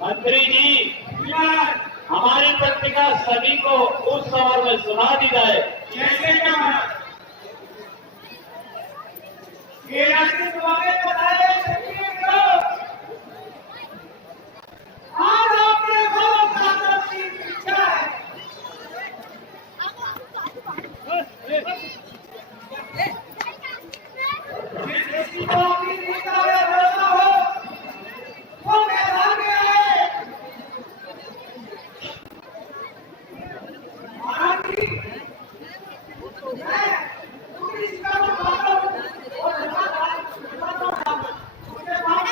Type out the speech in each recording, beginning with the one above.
मंत्री जी, हमारी पत्रिका सभी को उस सवाल में सुना दी जाए। जैसे ये राष्ट्रीय तुम्हारे बताए आज आपने बहुत ताकत की इच्छा है। जिस किसी को अपनी नेता या भरोसा हो वो मैदान में आए। महाराज जी, मैं पूरी शिक्षा को मानता हूँ और उसके बाद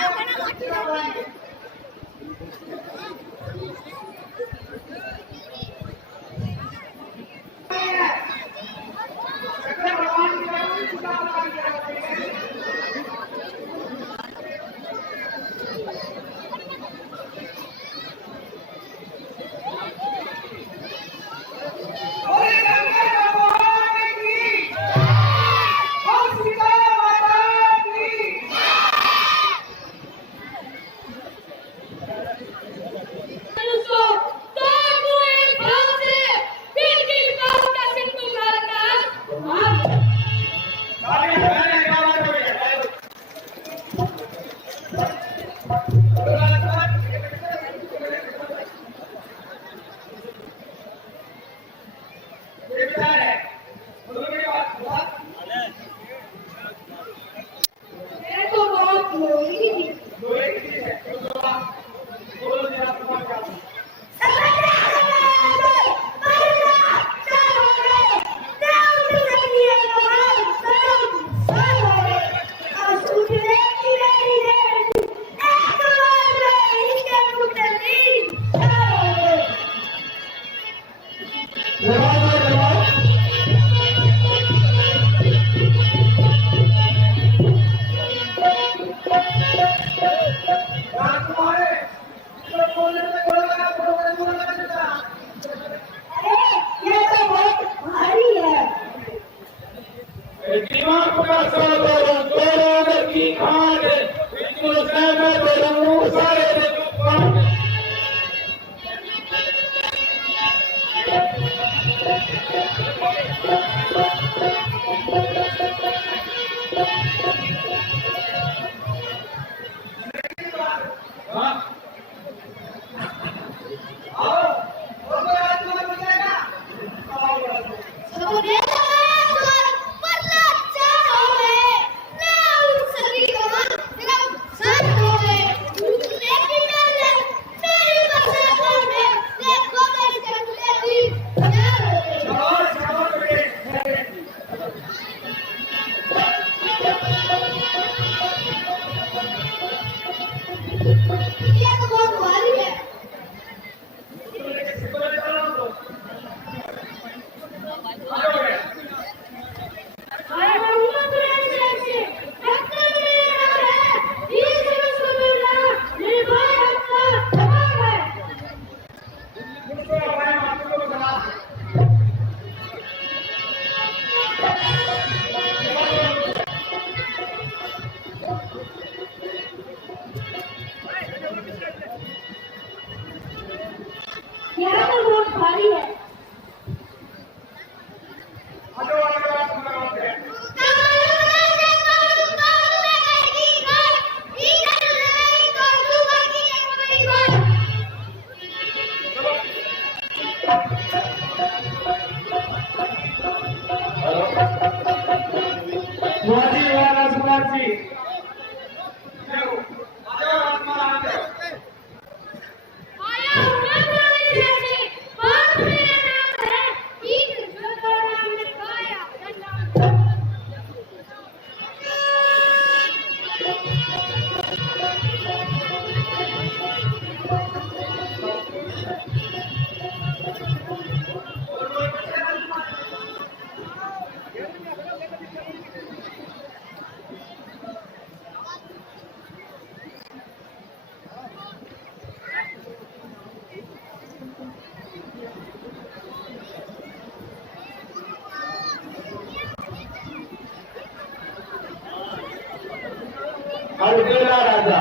अकेला राजा।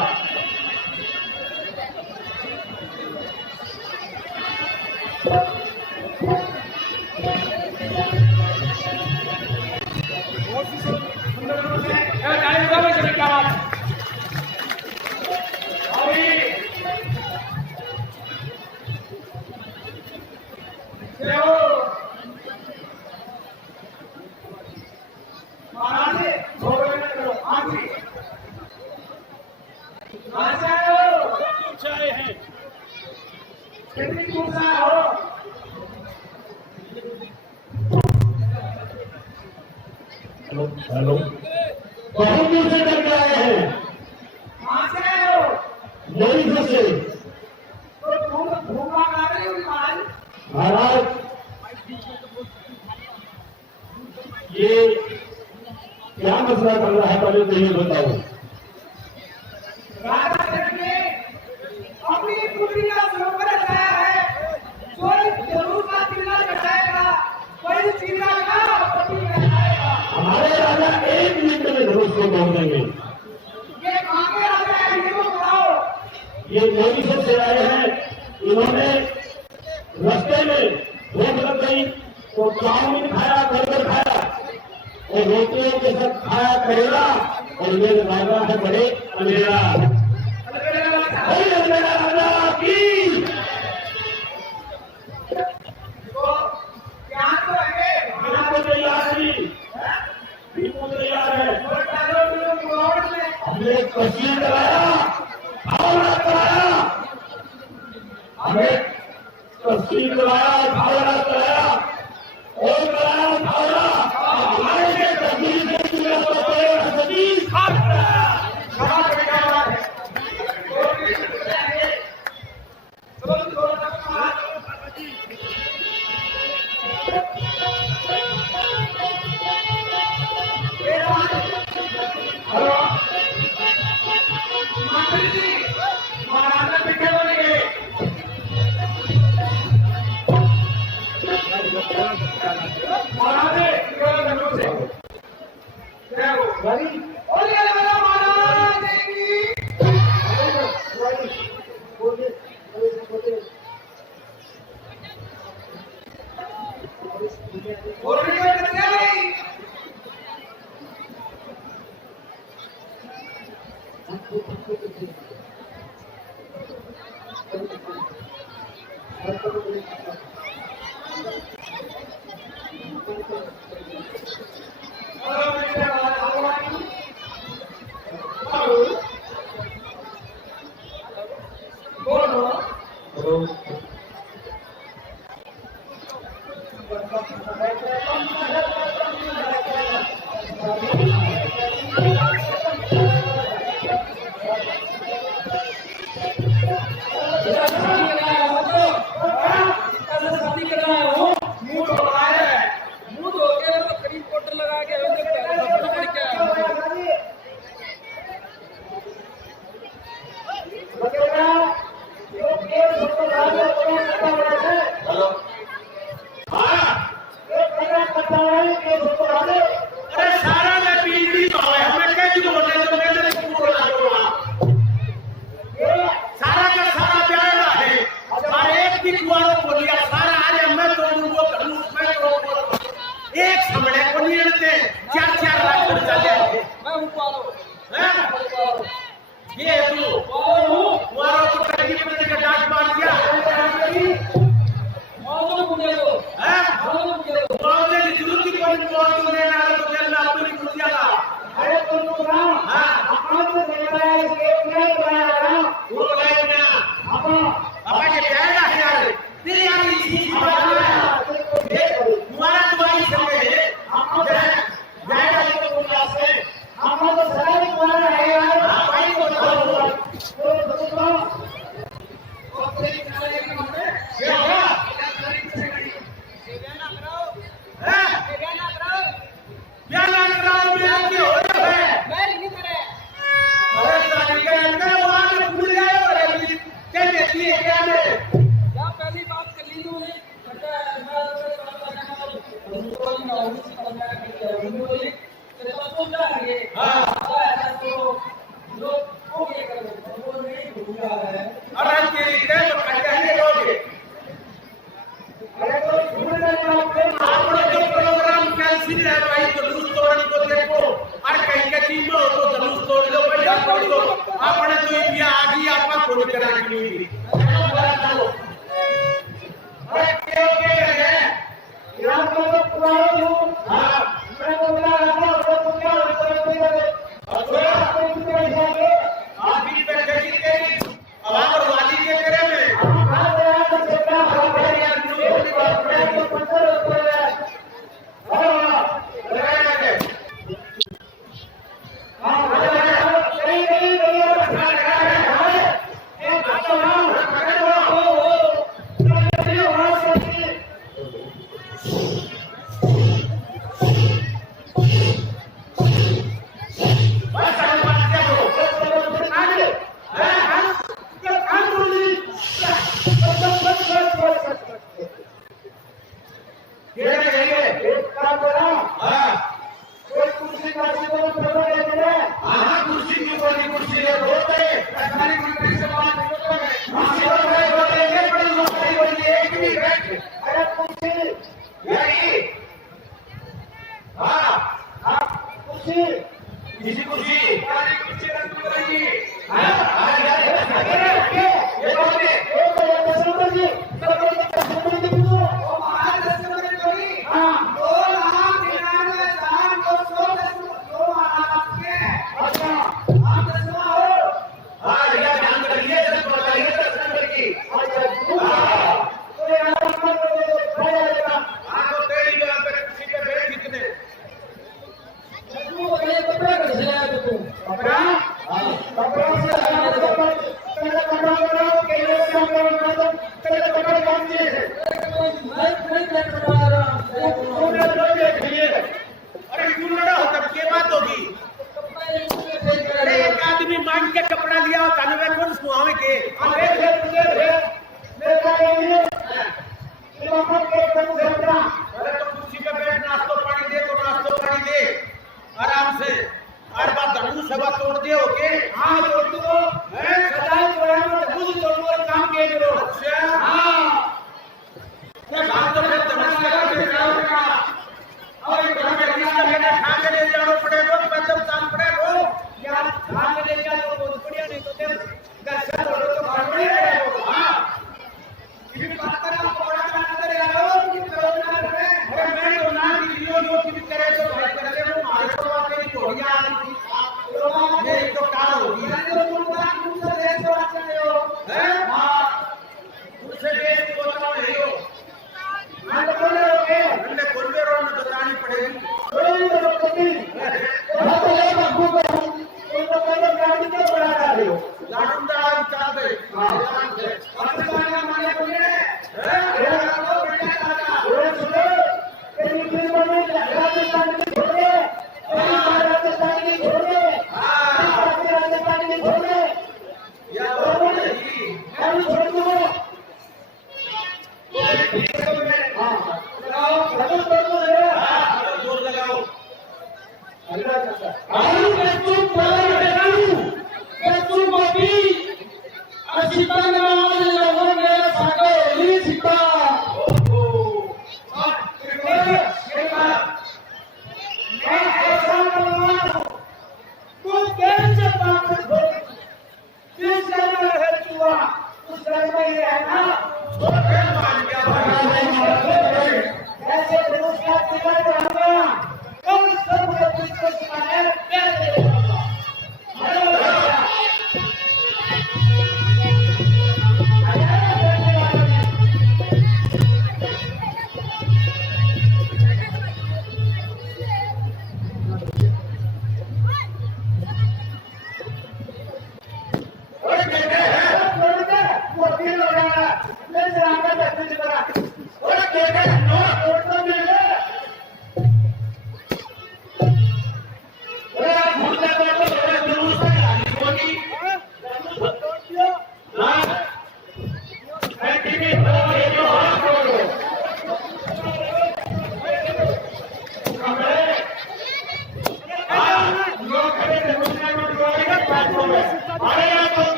हेलो, बहुत दूर से करके आए हैं। यही से महाराज, ये क्या मसला कर रहा है, पहले तो ये बताओ। अपनी पुत्री का सरोवर लगाया है, कोई जरूर का तिला कटाएगा, कोई चीरा का पति कटाएगा। हमारे राजा 1 मिनट में धनुष को तोड़ देंगे। ये आगे आ रहा है, इनको बुलाओ। ये मोदी से आए हैं, इन्होंने रास्ते में भूख लग गई तो चाउमीन खाया, बर्गर खाया और रोटियों के साथ खाया करेगा। और मेरे राजा है बड़े अमेरा राजा की बिल्कुल तैयार है, बिल्कुल तैयार है। हमने तस्वीर कराया, भावना कराया, हमें तस्वीर कराया, भावना कराया और कराया भावना। हमारे लिए तस्वीर से जुड़ा तो पड़ेगा सभी खाना। हाँ सिर है भाई जुलूस तोड़ने को देखो और कहीं के चीज में हो तो जुलूस तोड़ दो भैया तोड़ दो आपने तो ये आगे आपका फोन करा की नहीं अरे क्यों के है यहाँ पर तो पुराना हूँ हाँ मैं तो बोला रहा हूँ तो क्या अच्छा आपको कितने पैसे आए आप भी पैसे की तेरी आवाज और वादी के करे में हाँ यार तो कितना है यार तो 15 रुपए है हाँ किसी कुर्सी अरे क्यों लड़ा हो तब के बात होगी अरे एक आदमी मांग के कपड़ा लिया हो तनवे कौन सुहावे के अरे तो कुर्सी पे बैठ नाश्तो पानी दे तो नाश्तो पानी दे आराम से हर बात धनु सभा तोड़ दे ओके हाँ तोड़ दो मैं सदाई जोड़ा में खुद तोड़ो काम के करो अच्छा हाँ क्या बात तो है तमाशा का और ये घर में किसका कहना खा के ले जाना पड़ेगा मतलब काम पड़ेगा यार भाग ले जा तो बहुत बढ़िया नहीं तो फिर घर से तोड़ो तो भाग बढ़िया हाँ ये बात करा बड़ा का नजर आ रहा हो कि करो ना रे अरे मैं तो ना वीडियो जो कि करे तो भाई कर दे वो मारे तो बात नहीं बढ़िया आ रही थी ये तो काम होगी तुमसे देश को अच्छा हो हैं हाँ तुमसे देश को तो नहीं हो मैं तो बोल रहा हूँ हमने कोल्बे रोड में बतानी पड़ेगी कोई तो कभी मैं तो ये बाबू को कोई तो पहले गाड़ी क्यों बना रहे हो लाडू दाल चाल दे पाकिस्तान माने बोले ये तो बढ़िया था ये सुनो तेरी फिल्म में राजस्थान की छोड़ दे राजस्थान की छोड़ दे राजस्थान की छोड़ दे या वो नहीं गाड़ी छोड़ दो हाँ लगाओ लगाओ तो दे हां जोर लगाओ अल्लाह का आलू के तुम पर लगाओ के तुम बबी असिता ना हो मेरा साको ली सीता मैं ऐसा बनवा तू कैसे वापस हो जिस घर में रह चुका उस घर में ही रहना ऐसे दोस्त का तिलक रहना कम सब कुछ को सिखाए कैसे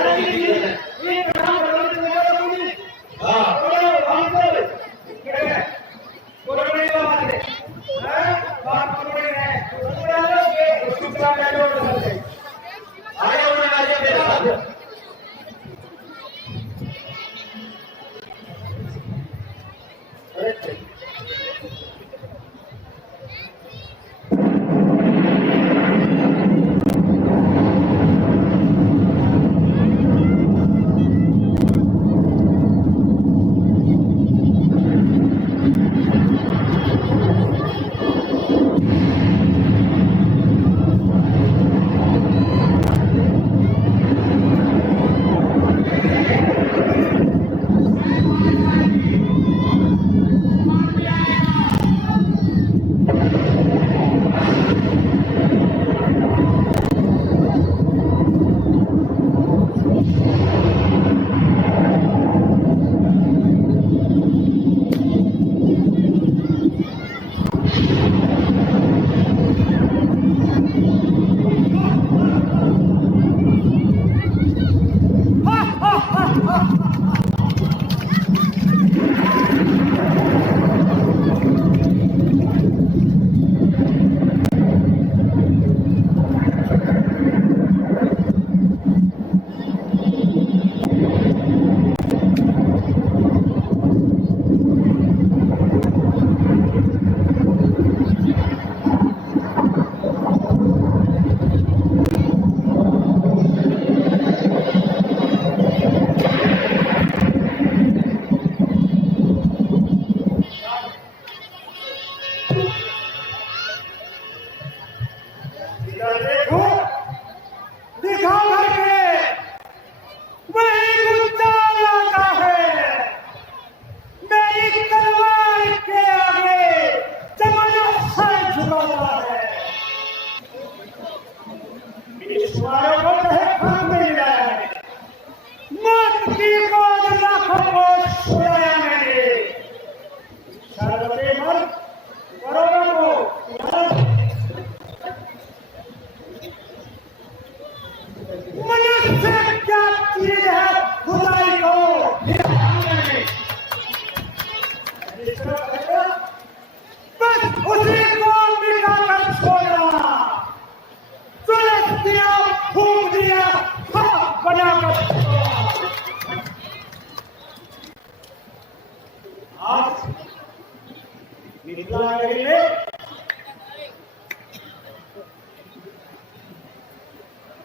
अरे ये काम करो तुम्ही हां कोरोना बात है बात कोरोना है कोरोना के सूचना डाउनलोड करते आगे उन्होंने आज देखा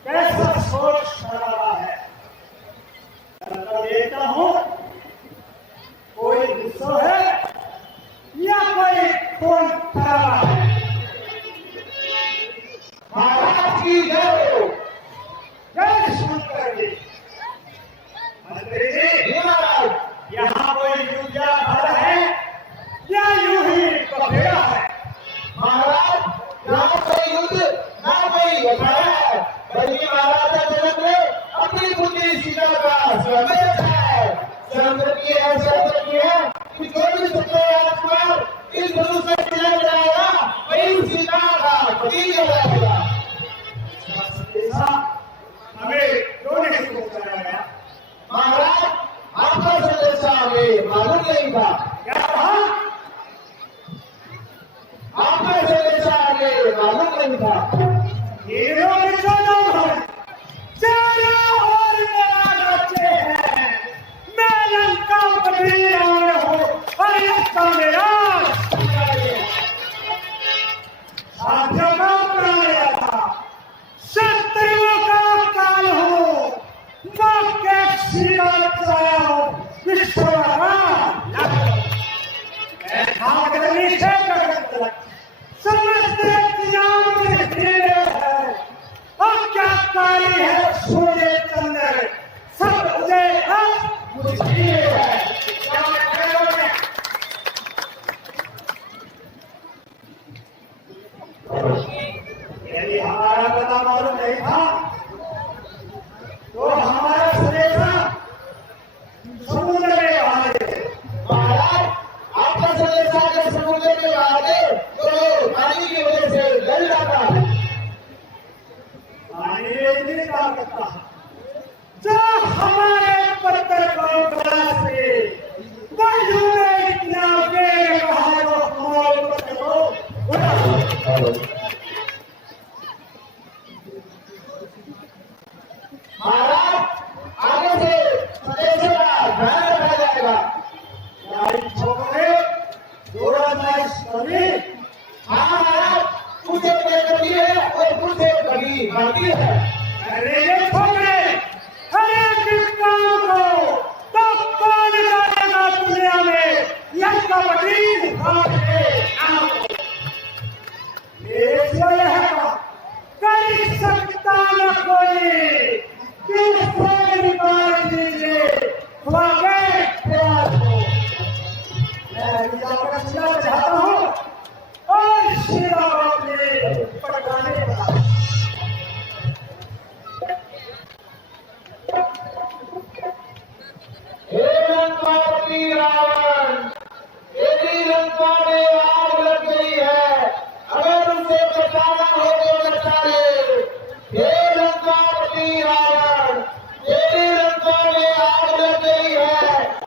कैसा सोच रहा है देखता हूं कोई गुस्सा है या कोई खून खराबा है। महाराज की जय शंकर जी। मंत्री जी यहाँ कोई युद्ध घर है या यूं ही बखेड़ा है। महाराज यहाँ कोई युद्ध ना कोई बखेड़ा है, बल्कि महाराजा जनक ने अपनी पुत्री सीता का स्वागत है। स्वयं की ऐसा है कि जो भी सत्य आत्मा इस गुरु से मिल जाएगा वही सीता का पति कहलाएगा। हमें क्यों नहीं पहुंचाया गया? महाराज आपका संदेशा हमें मालूम नहीं था। क्या कहा? आपका संदेशा हमें मालूम नहीं था। ये लोग चारों ओर मेरा बच्चे हैं, मैं लंका पति हूँ और इसका मेरा साथियों का प्राण लिया था, शत्रुओं का काल हूँ, माँ के सीधा चलाया हूँ, समझते है और क्या कारी है सूर्य चंद्र सब उदय है। यदि हमारा पता मालूम नहीं था तो हमारा संदेशा समुद्र में बहा देते। महाराज आपका संदेशा अगर समुद्र में बहा दे तो पानी की वजह से जल जाता है। पानी नहीं निकाल सकता। महाराज आगे से सदस्य का ध्यान रखा जाएगा। गाड़ी छोड़े जोड़ा मैच कभी हाँ महाराज कुछ एक गलती है और कुछ एक गलती बाकी है। अरे ये छोड़े अरे किसान को तो कौन जाएगा दुनिया में लंका बड़ी भागे ये का कर सकता न कोई किससे निकाल दीजिए भागे प्यार को मैं विचार चाहता हूँ और शिरा अपने पटकाने वाला हे लंकापति रावण, तेरी लंका में आग लग गई है, अगर उसे बचाना हो तो बचा ले। हे लंकापति रावण, तेरी लंका में आग लग गई है,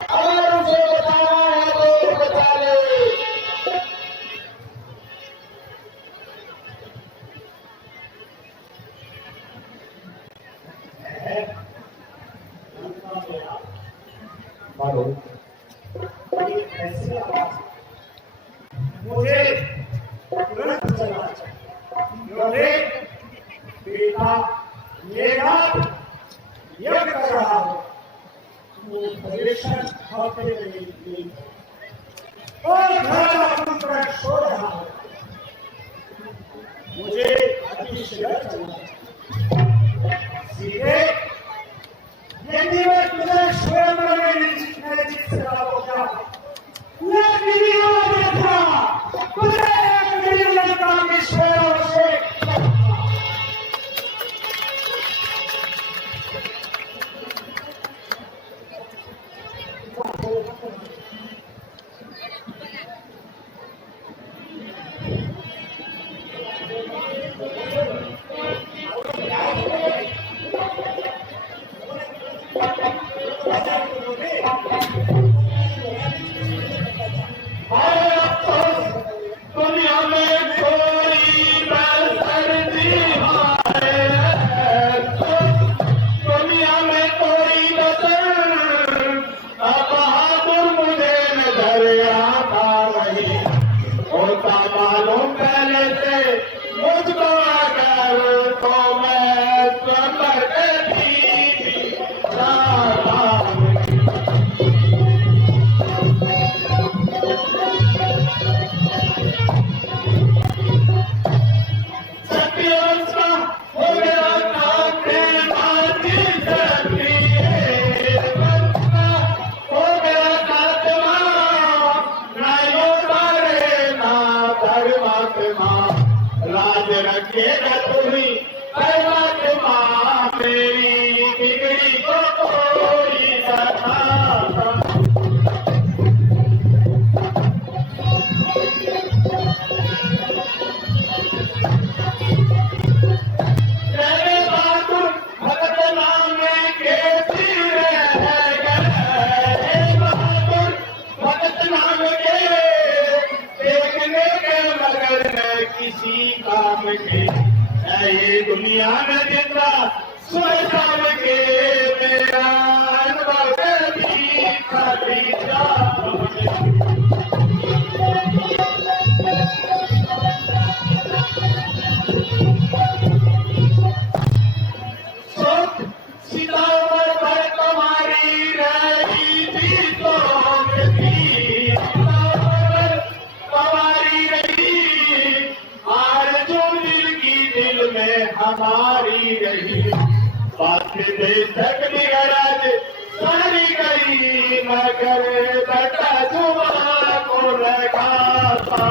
अगर उसे बचाना है तो बचा ले। मारो ऐसी आवाज मुझे तुरंत चलना चाहिए बेटा मेरा यज्ञ कर रहा हो वो परेशान होते रही और घर पुत्र सो रहा हो मुझे अति शीघ्र चलना सीधे यदि मैं तुझे स्वयं में जीत सका होगा लेकिन याद रखना तुझे एक दिन लंका की स्वयं से दुनिया में कोई बसरती है, दुनिया में कोई बसर बहादुर मुझे नजर आता नहीं होता मालूम पहले से मुझको अगर तो मैं समझ थी जाता राज रखेगा तुम्ही परमात्मा मेरी बिगड़ी को कोई सता भगत नाम में कैसी रह गए बहादुर भगत नाम के देखने के मगर मैं किसी काम के ये दुनिया में जिंदा सोचाम के मेरा अनुभव भी खाली सीतावर पर तुम्हारी रही थी तो तुम्हारी रही आज जो दिल की दिल में हमारी रही बात दे तक निगराज सारी गई मगर बटा जुआ को लगा था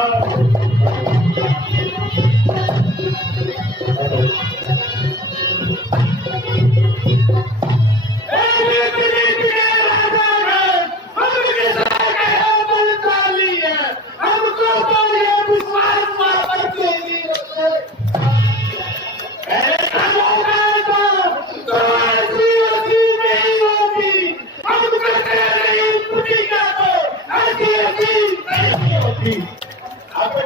अब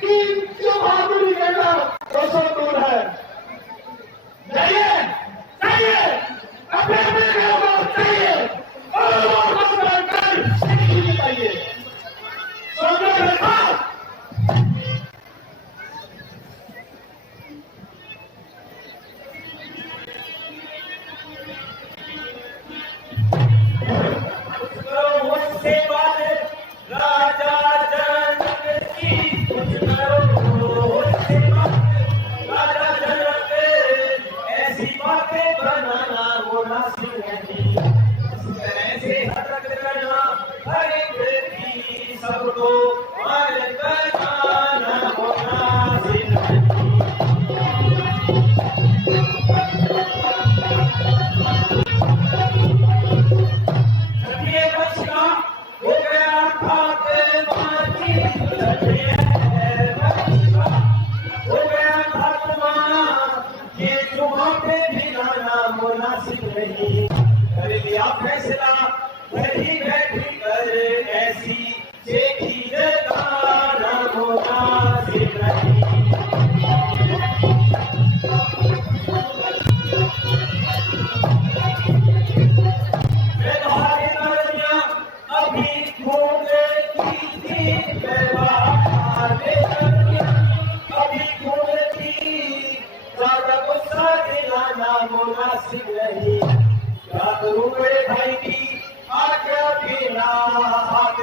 कि जो बहादुरी करना दोस्तों दूर है। जाइए जाइए अपने अपने घरों को जाइए और बताइए सोने के बाद मुझसे बात राजा जनक की कुछ करो मुझसे बात राजा जनक ऐसी बातें बनाना होना नहीं ऐसे हरकत करना हर एक की सबको मार बनाना होना नहीं। हो गया ये जुबान भी लाना मुनासिब नहीं कर लिया फैसला वही बैठी कर ऐसी जेठी लगाना मुनासिब नहीं। अभी घूमने की थी अभी घूमने की ज्यादा गुस्सा दिलाना मुनासिब नहीं। क्या करूं मेरे भाई की आज्ञा बिना हाथ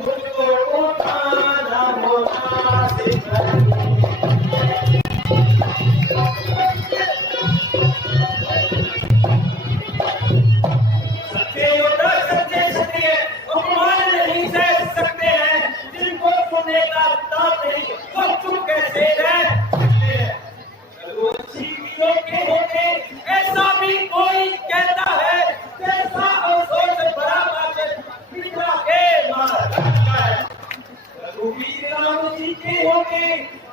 मुझको उठाना मुनासिब नहीं। नहीं सह सकते हैं जिनको सुनने का दाम नहीं वो चुप कैसे रह सकते हैं। चीजों के होते ऐसा भी कोई कहता है जैसा अफसोस बड़ा पिता के मार रखता है। रघुवीर राम जी के होते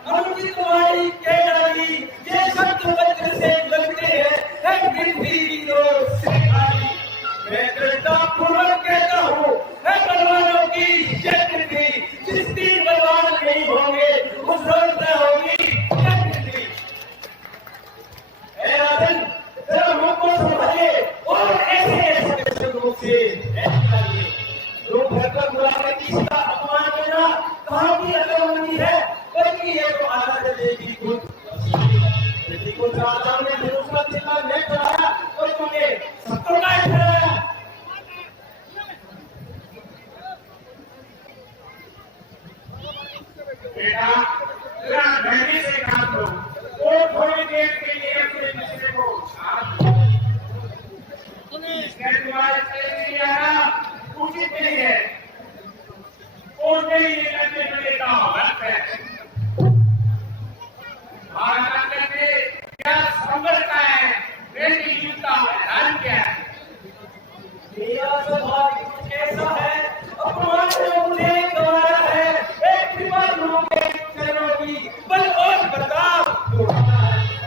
अनुचित वाणी कह डाली ये शब्द वज्र से लगते हैं फिर भी से खाली। मैं दृढ़ता पूर्वक कहता हूँ बलवानों की जय कृति जिस दिन बलवान नहीं होंगे उस रोज न होगी जय कृति। राजन जरा मुझको संभालिए और ऐसे ऐसे रूप से रूप भरकर बुलाने की इसका अपमान करना कहाँ की अकलमंदी है बल्कि ये तो आजाद देवी कुछ राजाओं ने दूसरा चिल्ला नहीं चलाया और तुमने सबको काय ठहराया। बेटा जरा धैर्य से काम करो और थोड़ी देर के लिए अपने दूसरे को इसके द्वारा उचित नहीं है और नहीं ये करने मिलेगा गलत है। महाराज ने क्या संभलता है मेरी युक्ता है क्या है मेरा स्वभाव कुछ ऐसा है अपमान ने मुझे गवाया है एक विमान के चरणों की बल और बर्दाश्त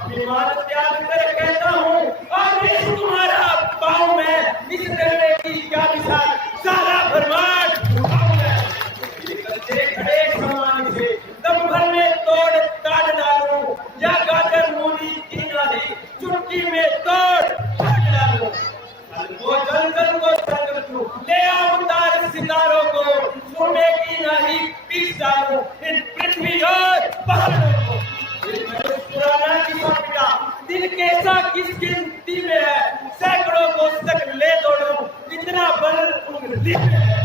विमान त्याग कर कहता हूँ आदेश तुम्हारा पाँव में इस करने की क्या मिसाल सारा भरमाट खड़े समान से दम भर में तोड़ काट डालूं या गाकर मूली की नाली चुटकी में तोड़ काट डालूं वो जल जल को कर दूं ले आओ तार सितारों को सोने की नाली पीस डालूं इन पृथ्वी और पहाड़ों को। पुराना किस्सा पिता दिल कैसा किस गिनती में है सैकड़ों को तक ले दौड़ूं इतना बल उंगली में है।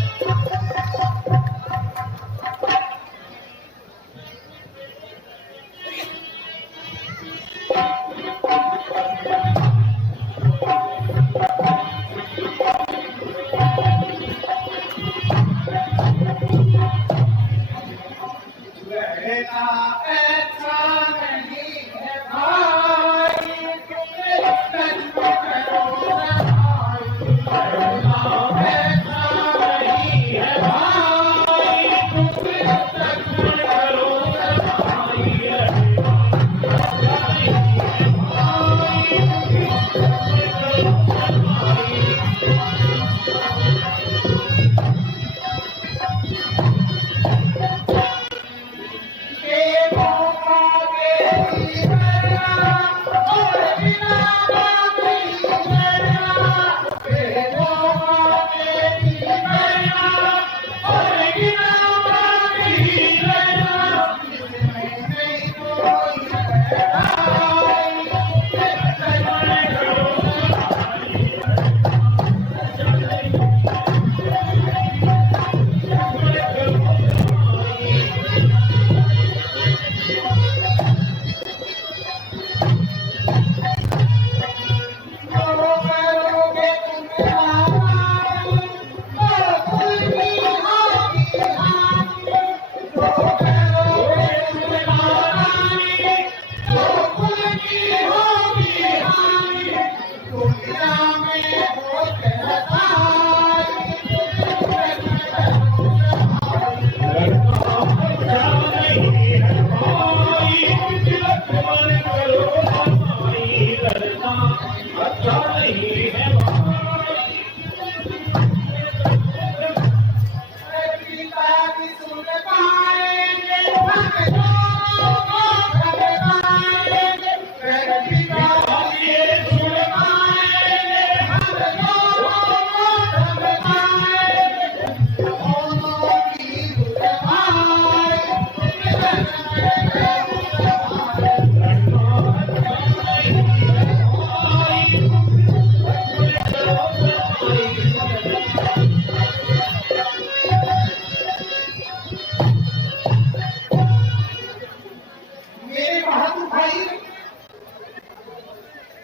भाई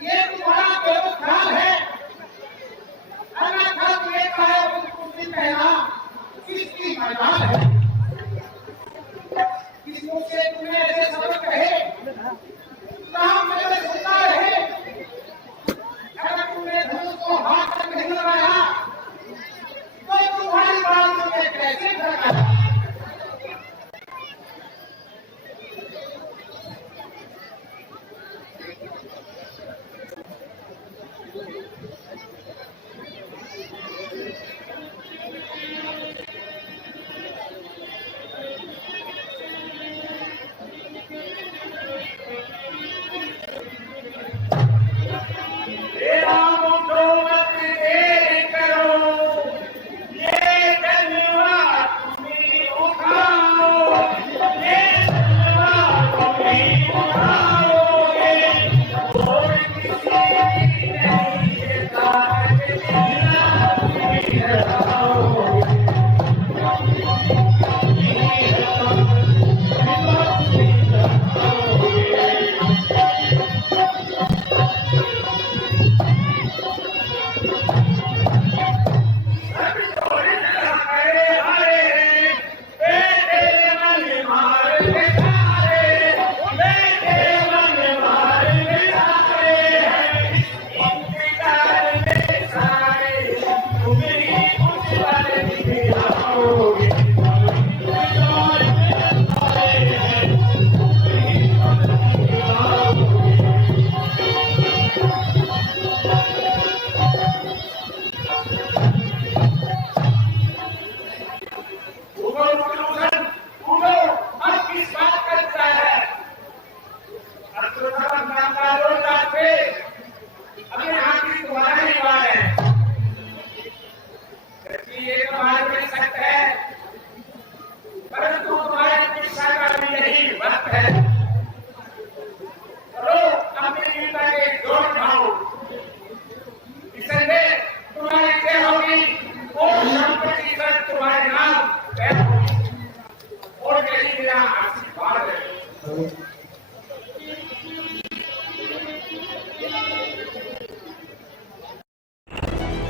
ये तुम्हारा गलत ख्याल है। अगर ख्याल लेता है तो कुर्सी पहना किसकी मैदान है। किसको से तुमने ऐसे शब्द कहे काम में सुनता रहे। अगर तुमने धनुष को हाथ तक नहीं लगाया तो तुम्हारी बात तुम्हें कैसे करना।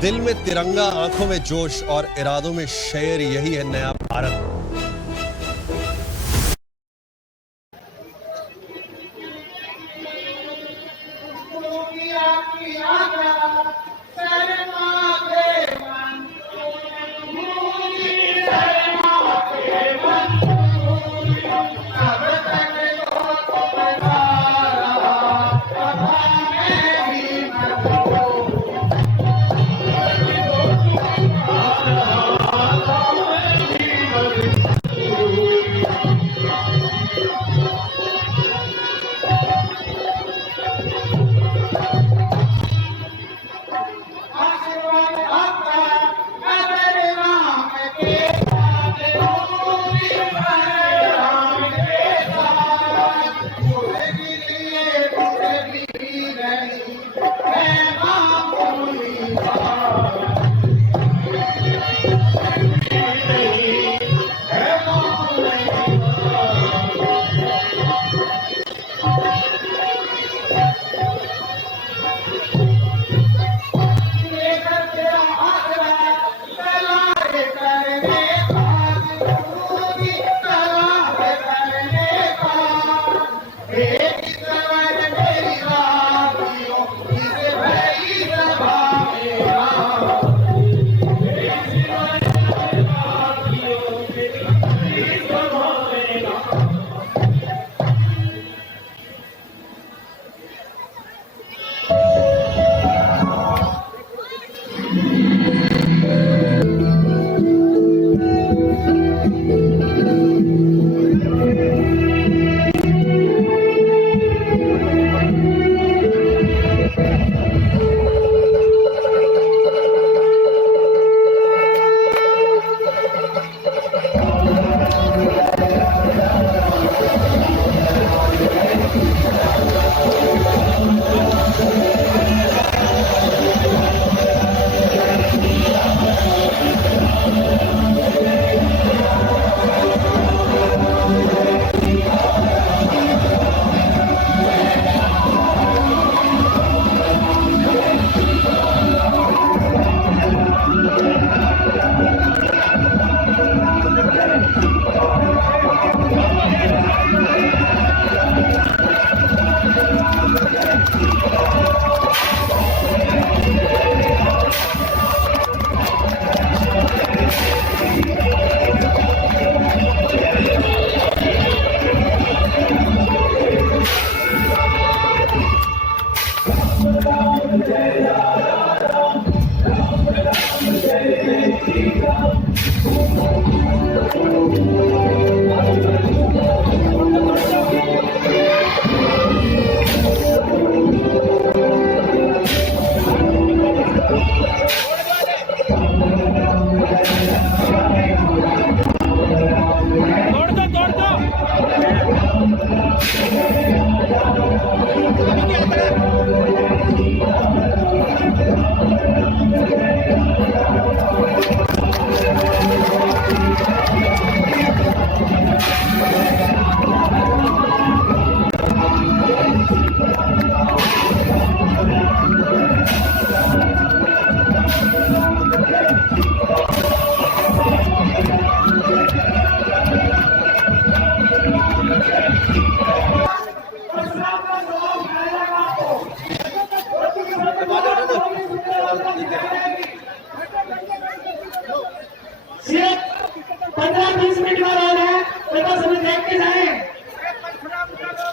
दिल में तिरंगा, आंखों में जोश और इरादों में शेर, यही है नया भारत।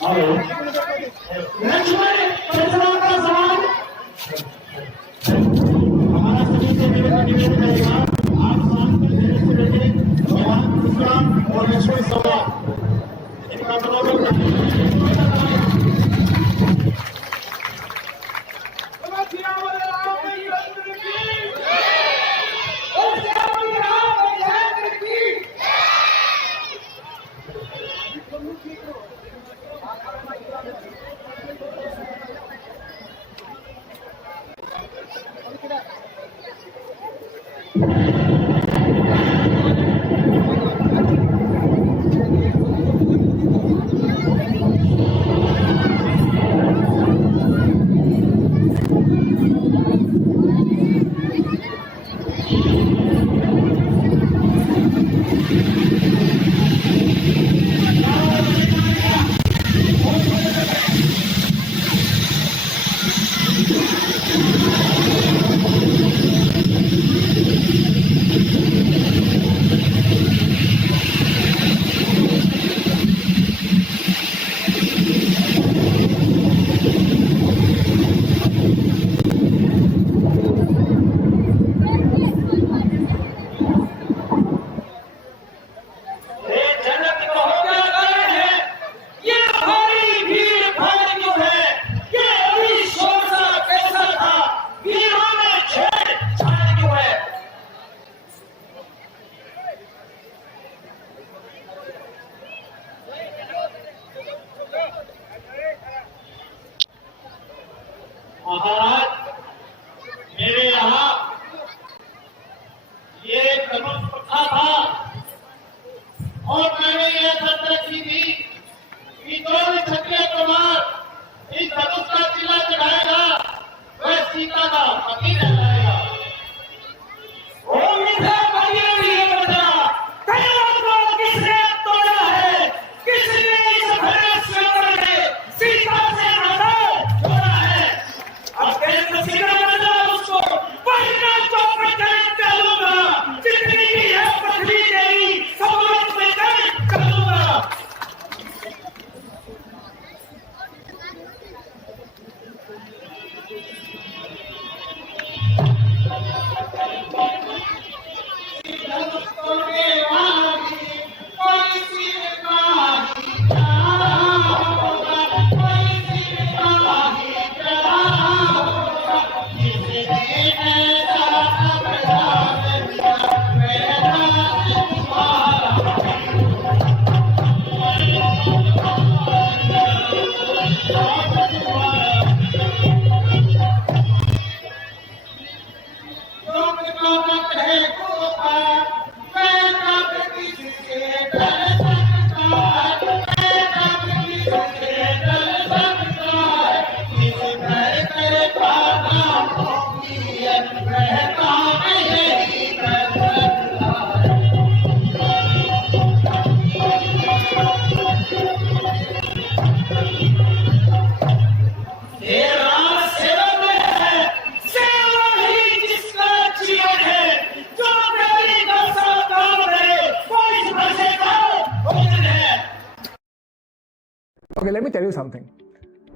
हेलो लक्ष्मण फैसला का सवाल हमारा सभी से निवेदन रहेगा, आप सवाल पर धैर्य से बैठे, सवाल दूसरा और लक्ष्मण सवाल इनका बराबर महाराज, मेरे यहाँ ये प्रमुख प्रथा था और मैंने यह चर्चा की थी कि जो भी क्षत्रिय कुमार इस धनुष का किला चढ़ाएगा वह सीता का पति रह जाएगा। किसने तोड़ा है, किसने इस भरे स्वयं में सीता से नाता जोड़ा है। अब केंद्र सिकंदर उसको पढ़ना चौपट कर लूंगा, जितनी भी है पृथ्वी तेरी सबूत में कर लूंगा। Okay, let me tell you something.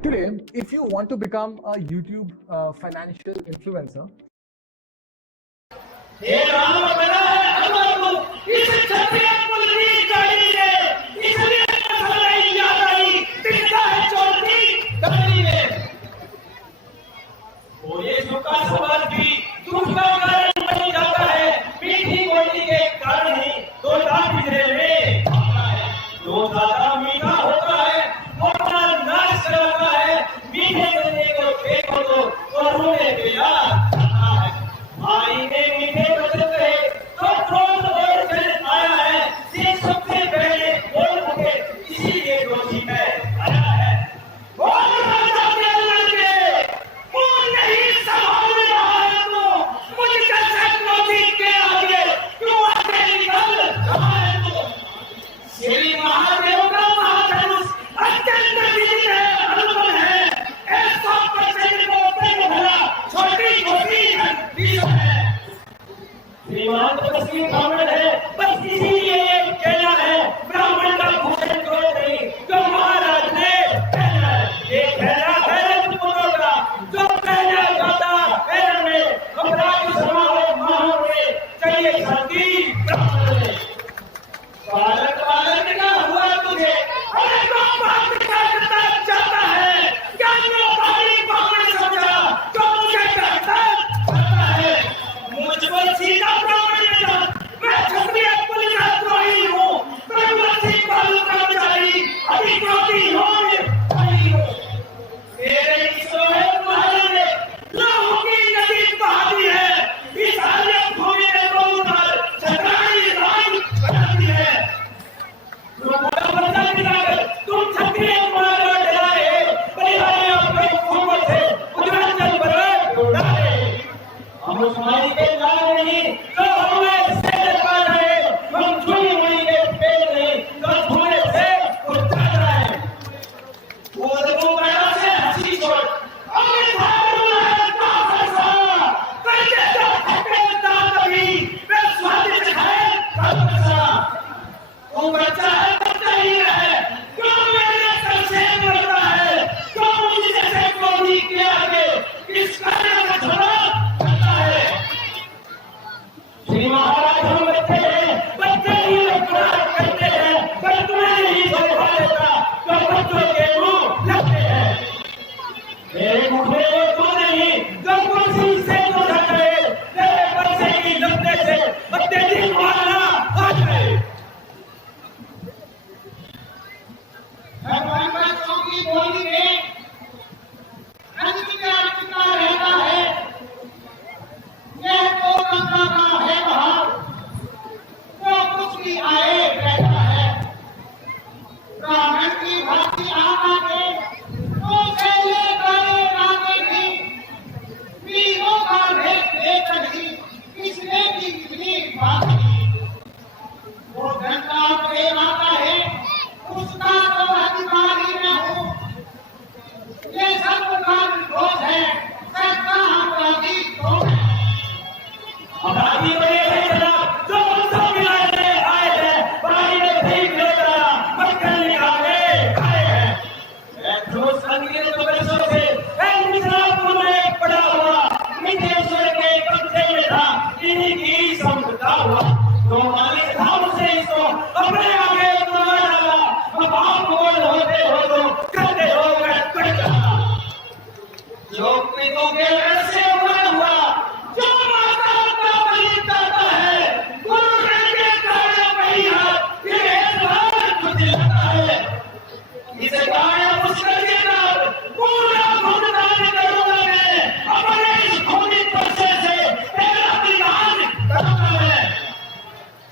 Today, if you want to become a YouTube financial influencer, हे राम बना है हमारे इस क्षत्रिय कुल की गाड़ी ने इसलिए सलाई याद आई दिखता है चोटी गाड़ी में। वो ये सुखा सवाल भी दुख का कारण बन जाता है, मीठी बोली के कारण ही दो दांत बिगड़े में आता है। जो ज्यादा मीठा होता है वो अपना नाश कराता है, मीठे बोलने को फेंको तो रोने पे याद आता है। भाई ने मीठे बचत है तो क्रोध और जल आया है,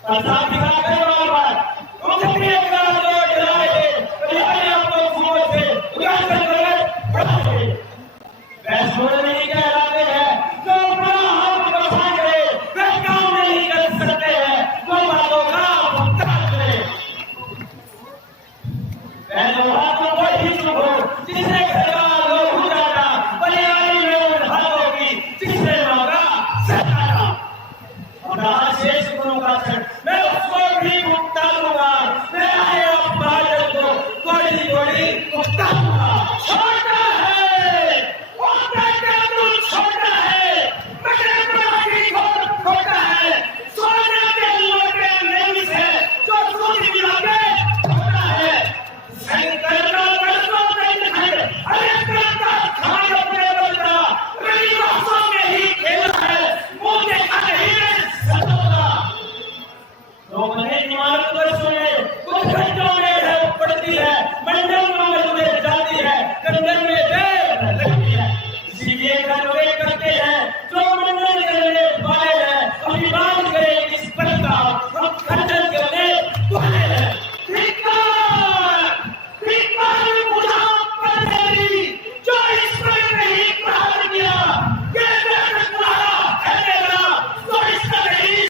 साथ ही साथ कई बार उनके एकरार को डराए कल्याण आपको फूलों से उजागर करे बढ़ाए वैसे नहीं कह रहे हैं जो बड़ा हाथ बसा करे वे काम नहीं कर सकते हैं वो बातों का भुगतान करे पहले हाथों को ही सुनो जिसने खड़ा लोग उजाड़ा बलियारी में उन हाथों की जिसने मांगा सतारा और आज शेष गुरु का क्षण मैं उसको भी भुगतान दूंगा मैं आए अब बादल को गोली गोली भुगतान